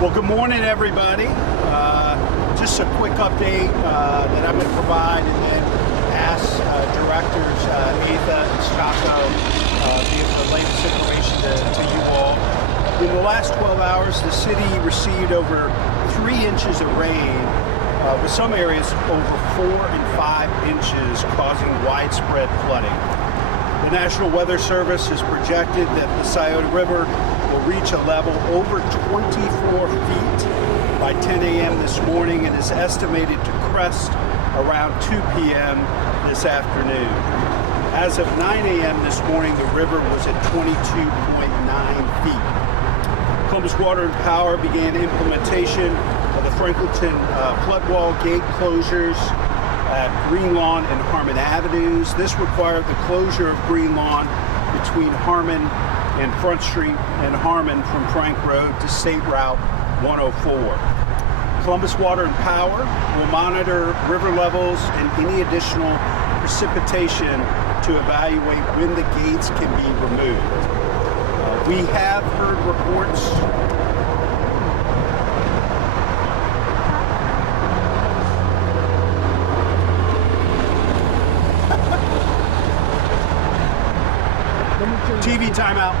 Well, good morning, everybody. Just a quick update that I'm going to provide, and then ask directors Atha and Stocko give the latest information to you all. In the last 12 hours, the city received over 3 inches of rain, with some areas over 4 and 5 inches, causing widespread flooding. The National Weather Service has projected that the Scioto River will reach a level over 24 feet by 10 a.m. this morning and is estimated to crest around 2 p.m. this afternoon. As of 9 a.m. this morning, the river was at 22.9 feet. Columbus Water and Power began implementation of the Franklinton flood wall gate closures at Green Lawn and Harmon Avenues. This required the closure of Green Lawn between Harmon and Front Street and Harmon from Frank Road to State Route 104. Columbus Water and Power will monitor river levels and any additional precipitation to evaluate when the gates can be removed. We have heard reports TV timeout.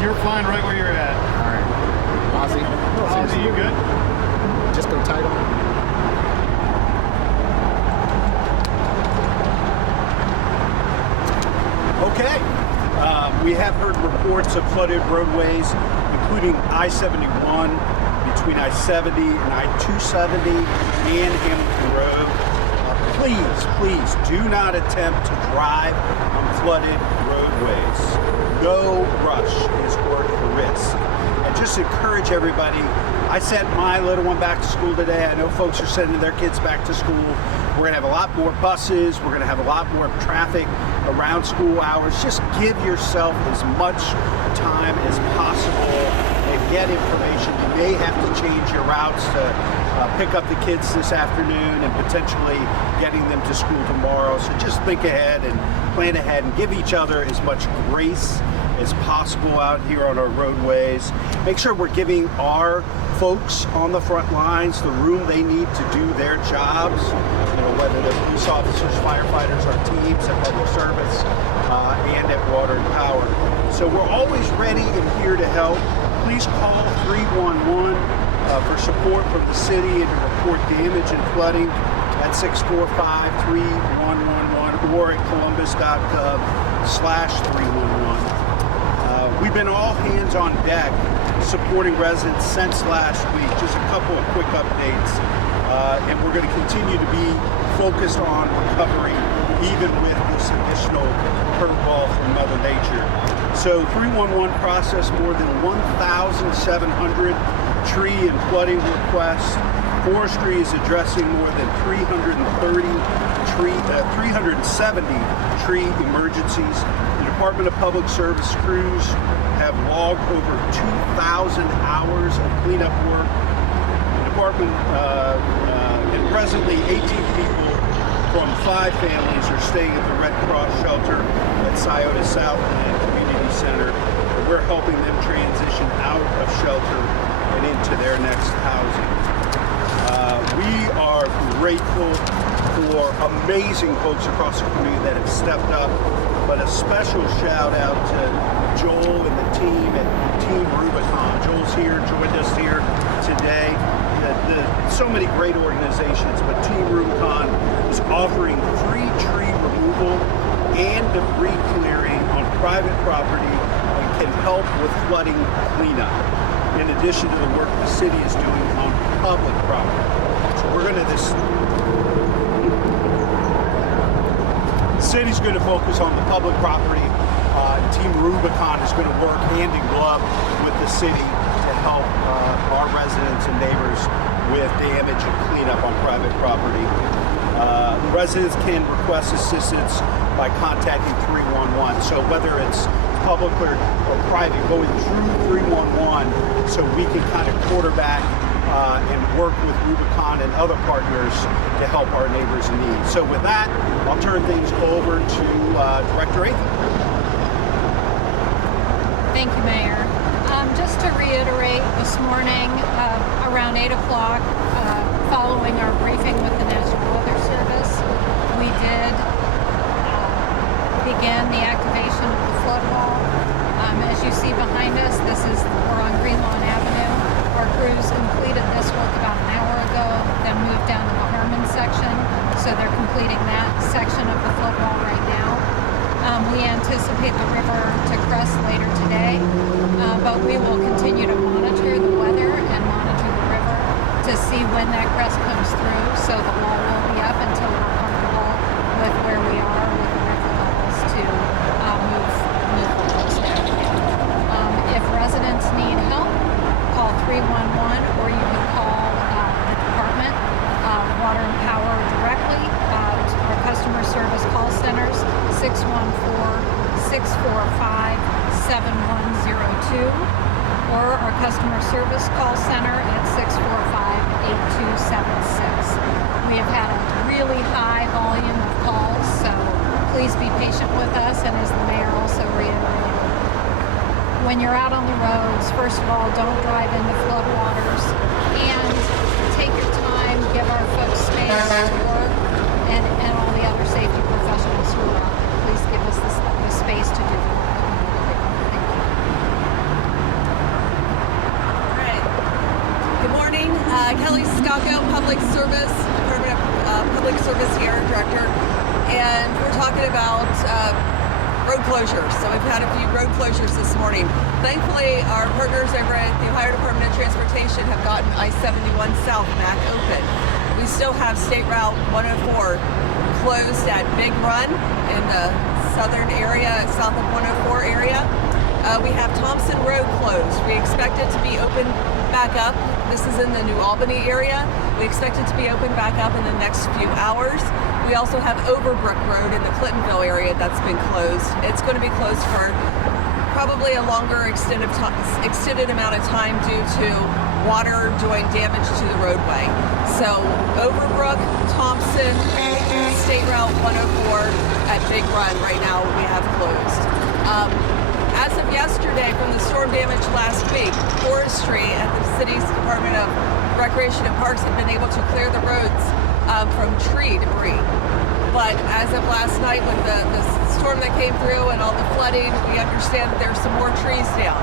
You're fine right where you're at. All right. Ozzy, you good? Just go tight on. Okay. We have heard reports of flooded roadways, including I-71 between I-70 and I-270 and Hamilton Road. Please do not attempt to drive on flooded roadways. No rush is worth the risk. And just encourage everybody. I sent my little one back to school today. I know folks are sending their kids back to school. We're going to have a lot more buses. We're going to have a lot more traffic around school hours. Just give yourself as much time as possible and get information. You may have to change your routes to pick up the kids this afternoon and potentially getting them to school tomorrow. So just think ahead and plan ahead and give each other as much grace as possible out here on our roadways. Make sure we're giving our folks on the front lines the room they need to do their jobs, whether they're police officers, firefighters, our teams at public service, and at Water and Power. So we're always ready and here to help. Please call 311 for support from the city and to report damage and flooding at 645-3111 or at columbus.gov/311. We've been all hands on deck supporting residents since last week. Just a couple of quick updates. And we're going to continue to be focused on recovery even with this additional curveball from Mother Nature. So 311 processed more than 1,700 tree and flooding requests. Forestry is addressing more than 370 tree emergencies. The Department of Public Service crews have logged over 2,000 hours of cleanup work. The department, and presently 18 people from 5 families are staying at the Red Cross shelter at Scioto Southland Community Center. We're helping them transition out of shelter and into their next housing. We are grateful for amazing folks across the community that have stepped up, but a special shout out to Joel and the team at Team Rubicon. Joel's here, joined us here today. So many great organizations, but Team Rubicon is offering free tree removal and debris clearing on private property and can help with flooding cleanup. in addition to the work the city is doing on public property. So we're going to the city's going to focus on the public property. Team Rubicon is going to work hand in glove with the city to help our residents and neighbors with damage and cleanup on private property. Residents can request assistance by contacting 311. So whether it's public or private, going through 311 so we can kind of quarterback and work with Rubicon and other partners to help our neighbors in need. So with that, I'll turn things over to Director Athan. Thank you, Mayor. Just to reiterate, this morning around 8 o'clock, following our briefing with the National Weather Service, we did begin the activation of the flood wall. As you see behind us, we're on Green Lawn Avenue. Our crews completed this work about an hour ago, then moved down to the Harmon section, so they're completing that section of the flood wall right now. We anticipate the river to crest later today, but we will continue to monitor the weather and monitor the river to see when that crest comes through, so the wall will be up until we're comfortable with where we are with the river levels to move flows down again. If residents need help, call 311, or you can call the department, Water and Power directly. Our customer service call centers, 614-645-7102, or our customer service call center at 645-8276. We have had a really high volume of calls, so please be patient with us, and as the mayor also reiterated, when you're out on the roads, first of all, don't drive into flood waters, and take your time, give our folks space to work, and all the other safety professionals who are out there. Please give us the space to do the work that we need to do. Thank you. All right. Good morning. Kelly Scacco, Public Service, Department of Public Service here, Director. And we're talking about road closures. So we've had a few road closures this morning. Thankfully, our partners over at the Ohio Department of Transportation have gotten I-71 South back open. We still have State Route 104 closed at Big Run in the southern area, south of 104 area. We have Thompson Road closed. We expect it to be open back up. This is in the New Albany area. We expect it to be open back up in the next few hours. We also have Overbrook Road in the Clintonville area that's been closed. It's going to be closed for probably a longer extended amount of time due to water doing damage to the roadway. So Overbrook, Thompson, State Route 104 at Big Run right now we have closed. As of yesterday, from the storm damage last week, forestry at the city's Department of Recreation and Parks have been able to clear the roads from tree debris. But as of last night with the storm that came through and all the flooding, we understand that there's some more trees down.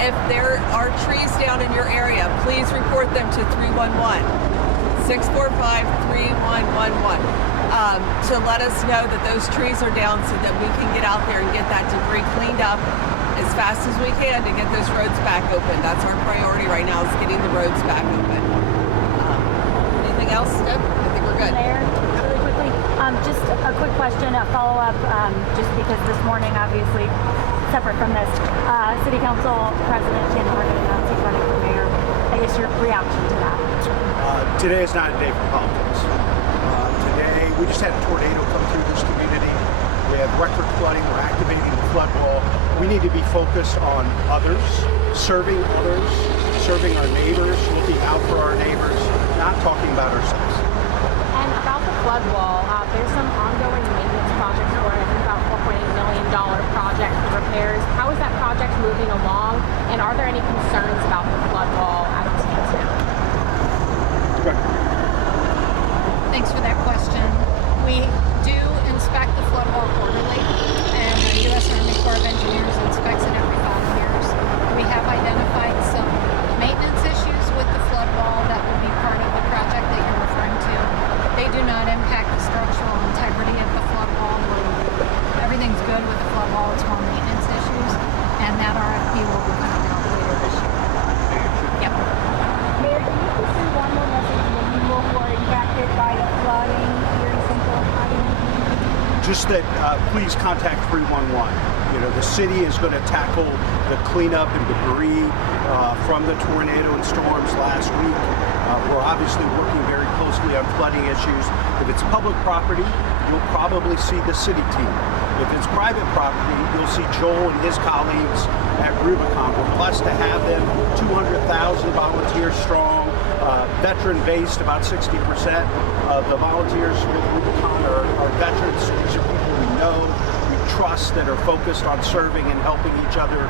If there are trees down in your area, please report them to 311, 645-3111, to let us know that those trees are down so that we can get out there and get that debris cleaned up as fast as we can to get those roads back open. That's our priority right now, is getting the roads back open. Anything else, Deb? I think we're good. Mayor, really quickly, just a quick question, a follow-up, just because this morning, obviously, separate from this, City Council President Shannon Morgan announced he's running for mayor. I guess your reaction to that? Today is not a day for politics. Today, we just had a tornado come through this community. We have record flooding. We're activating the flood wall. We need to be focused on others, serving our neighbors, looking out for our neighbors, not talking about ourselves. And about the flood wall, there's some ongoing maintenance projects for it, about $4.8 million project for repairs. How is that project moving along, and are there any concerns about the flood wall as it stands now? Thanks for that question. We do inspect the flood wall quarterly, and the U.S. Army Corps of Engineers inspects it every 5 years. We have identified some maintenance issues with the flood wall that will be part of the project that you're referring to. They do not impact the structural integrity of the flood wall. Everything's good with the flood wall. It's more maintenance issues, and that RFP will be coming out later this year. just that please contact 311. You know, the city is going to tackle the cleanup and debris from the tornado and storms last week. We're obviously working very closely on flooding issues. If it's public property, you'll probably see the city team. If it's private property, you'll see Joel and his colleagues at Rubicon. We're blessed to have them, 200,000 volunteers strong, veteran-based. About 60% of the volunteers with Rubicon are veterans. These are people we know, we trust, that are focused on serving and helping each other.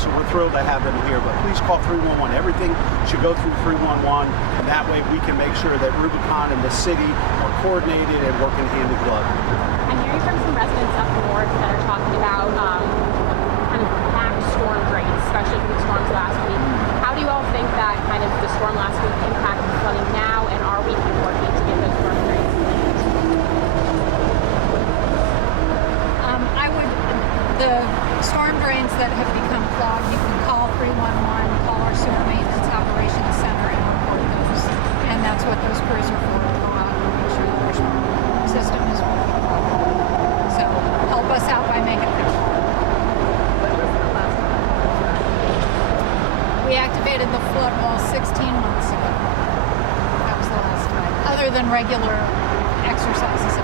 So we're thrilled to have them here. But please call 311. Everything should go through 311, and that way we can make sure that Rubicon and the city are coordinated and working hand in glove. I'm hearing from some residents up north that are talking about kind of packed storm drains, especially from the storms last week. How do you all think that kind of the storm last week impacted flooding now, and are we working to get those storm drains cleaned? The storm drains that have become clogged, you can call 311, call our sewer maintenance operations center, and report those. And that's what those crews are for, to go out and make sure that our storm system is working properly. So help us out by making it call. We activated the flood wall 16 months ago. That was the last time. Other than regular exercises.